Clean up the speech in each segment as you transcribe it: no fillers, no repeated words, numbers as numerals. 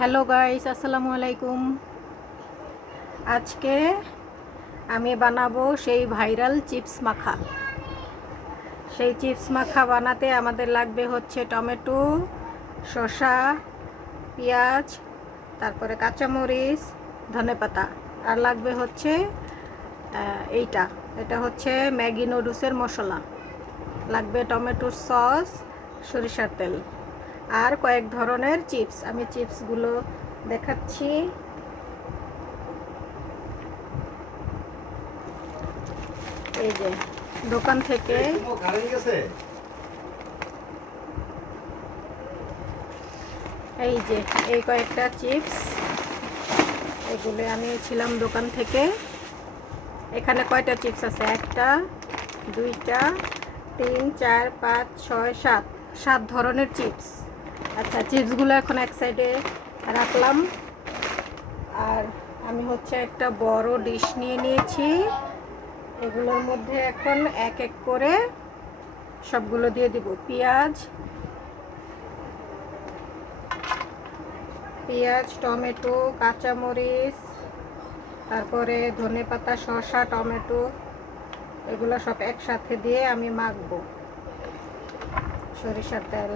Hello guys, আসসালামু আলাইকুম। আজকে আমি বানাবো সেই ভাইরাল চিপস মাখা। সেই চিপস মাখা বানাতে আমাদের লাগবে হচ্ছে টমেটো, শসা, পেঁয়াজ, তারপরে কাঁচামরিচ, ধনেপাতা। আর লাগবে হচ্ছে এটা হচ্ছে ম্যাগি নুডলসের মশলা। লাগবে টমেটোর সস, সরিষার তেল আর কয়েক ধরনের চিপস। আমি চিপসগুলো দেখাচ্ছি। এই যে দোকান থেকে এই কয়েকটা চিপস, এগুলো আনিয়েছিলাম দোকান থেকে। এখানে কয়টা চিপস আছে? 1টা, 2টা, 3, 4, 5, 6, 7 ধরনের চিপস। আচ্ছা, চিপসগুলো এখন এক সাইডে রাখলাম। আর আমি হচ্ছে একটা বড় ডিশ নিয়ে নিয়েছি। এগুলোর মধ্যে এখন এক এক করে সবগুলো দিয়ে দিব। পেঁয়াজ, টমেটো, কাঁচামরিচ, তারপরে ধনেপাতা, শসা, টমেটো, এগুলো সব একসাথে দিয়ে আমি মাখবো। সরিষার তেল,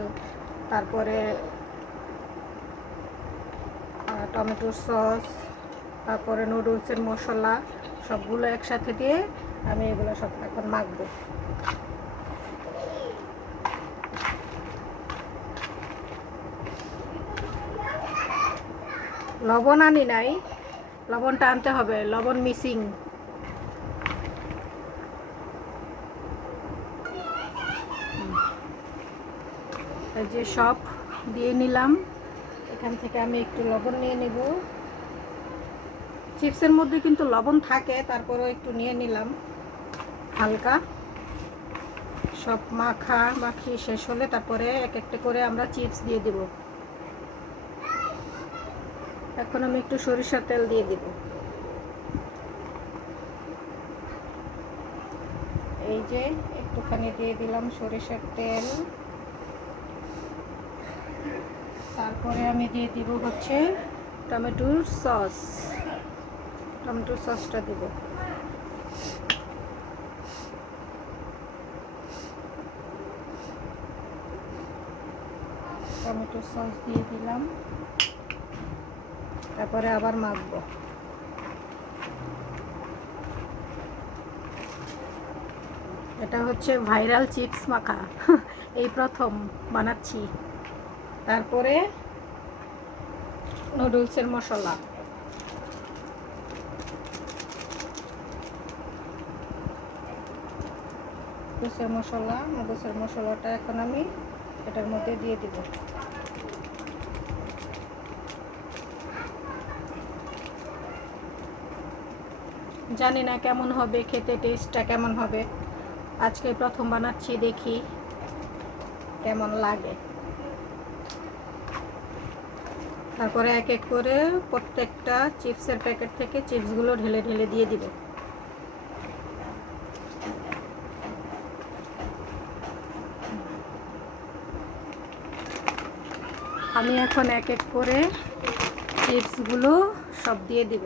তারপরে টমেটোর সস, তারপরে নুডলসের মশলা, সবগুলো একসাথে দিয়ে আমি এগুলো সব এখন মাখবো। লবণ আনি নাই, লবণটা আনতে হবে, লবণ মিসিং। এই যে সব দিয়ে নিলাম। এখান থেকে আমি একটু লবণ নিয়ে নেব। চিপসের মধ্যে কিন্তু লবণ থাকে, তারপরেও একটু নিয়ে নিলাম হালকা। সব মাখি শেষ হলে তারপরে এক একটা করে আমরা চিপস দিয়ে দেব। এখন আমি একটু সরিষার তেল দিয়ে দেব। এই যে একটুখানি দিয়ে দিলাম সরিষার তেল। তারপরে আমি দিয়ে দিব হচ্ছে টমেটোর সসটা দিব। টমেটোর সস দিয়ে দিলাম, তারপরে আবার মাখবো। এটা হচ্ছে ভাইরাল চিপস মাখা, এই প্রথম বানাচ্ছি। তারপরে নুডলসের মশলা, নুডলসের মশলাটা এখন আমি এটার মধ্যে দিয়ে দিব। জানি না কেমন হবে খেতে, টেস্টটা কেমন হবে। আজকে প্রথম বানাচ্ছি, দেখি কেমন লাগে। তারপরে এক এক করে প্রত্যেকটা চিপসের প্যাকেট থেকে চিপসগুলো ঢেলে ঢেলে দিয়ে দিব। আমি এখন এক এক করে চিপসগুলো সব দিয়ে দিব।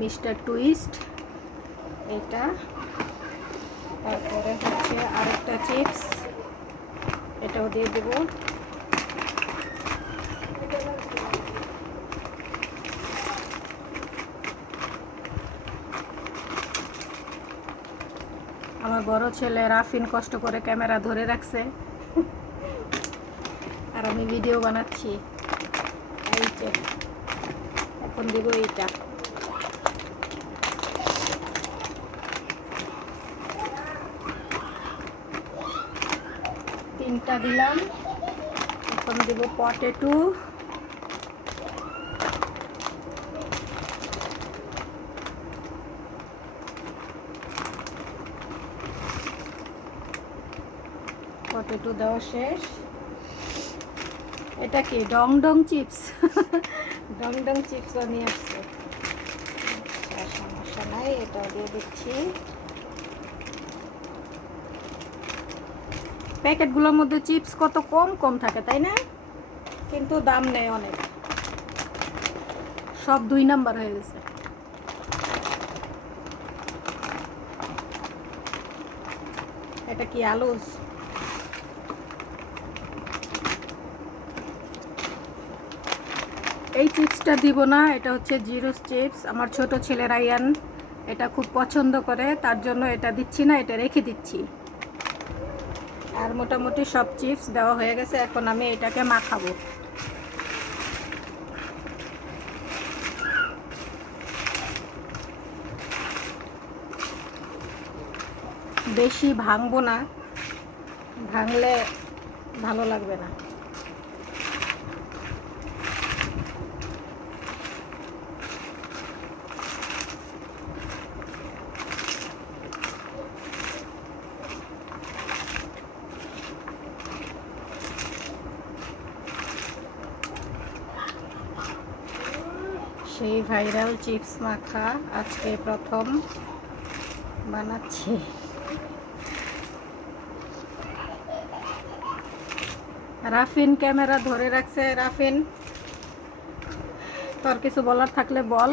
মিস্টার টুইস্ট এটা, তারপরে হচ্ছে আরেকটা চিপস, এটাও দিয়ে দেব। আমার বড় ছেলে রাফিন কষ্ট করে ক্যামেরা ধরে রাখছে, আর আমি ভিডিও বানাচ্ছি। এই যে এখন দেব এইটা। তিনটা দিলাম। এখন দেব পটেটো, দেওয়া শেষ। এটা কি ডং ডং চিপস? ডং ডং চিপস নিয়ে আসছে, সমস্যা নাই, এটাও দিয়ে দিচ্ছি। প্যাকেটগুলোর মধ্যে চিপস কত কম কম থাকে তাই না, কিন্তু দাম নেই অনেক, সব 2 নাম্বার হয়ে গেছে। এটা কি আলুস? এই চিপসটা দিব না, এটা হচ্ছে জিরোস চিপস। আমার ছোট ছেলে রায়ান এটা খুব পছন্দ করে, তার জন্য এটা দিচ্ছি না, এটা রেখে দিচ্ছি। আর মোটামুটি সব চিপস দেওয়া হয়ে গেছে, এখন আমি এটাকে মাখাবো। বেশি ভাঙবো না, ভাঙলে ভালো লাগবে না। সেই ভাইরাল চিপস মাখা আজকে প্রথম বানাচ্ছি। রাফিন ক্যামেরা ধরে রাখছে। রাফিন, তোর কিছু বলার থাকলে বল।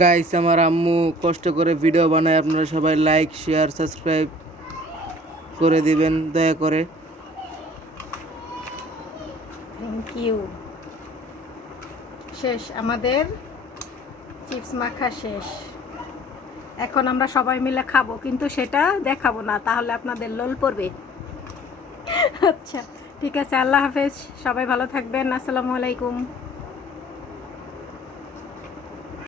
গাইস, আমার আম্মু কষ্ট করে ভিডিও বানায়, আপনারা সবাই লাইক শেয়ার সাবস্ক্রাইব করে দিবেন দয়া করে। Thank you. শেষ আমাদের চিপস মাখা শেষ। এখন আমরা সবাই মিলে খাবো, কিন্তু সেটা দেখাবো না, তাহলে আপনাদের লোল পড়বে। আচ্ছা ঠিক আছে, আল্লাহ হাফেজ, সবাই ভালো থাকবেন, আসসালামু আলাইকুম।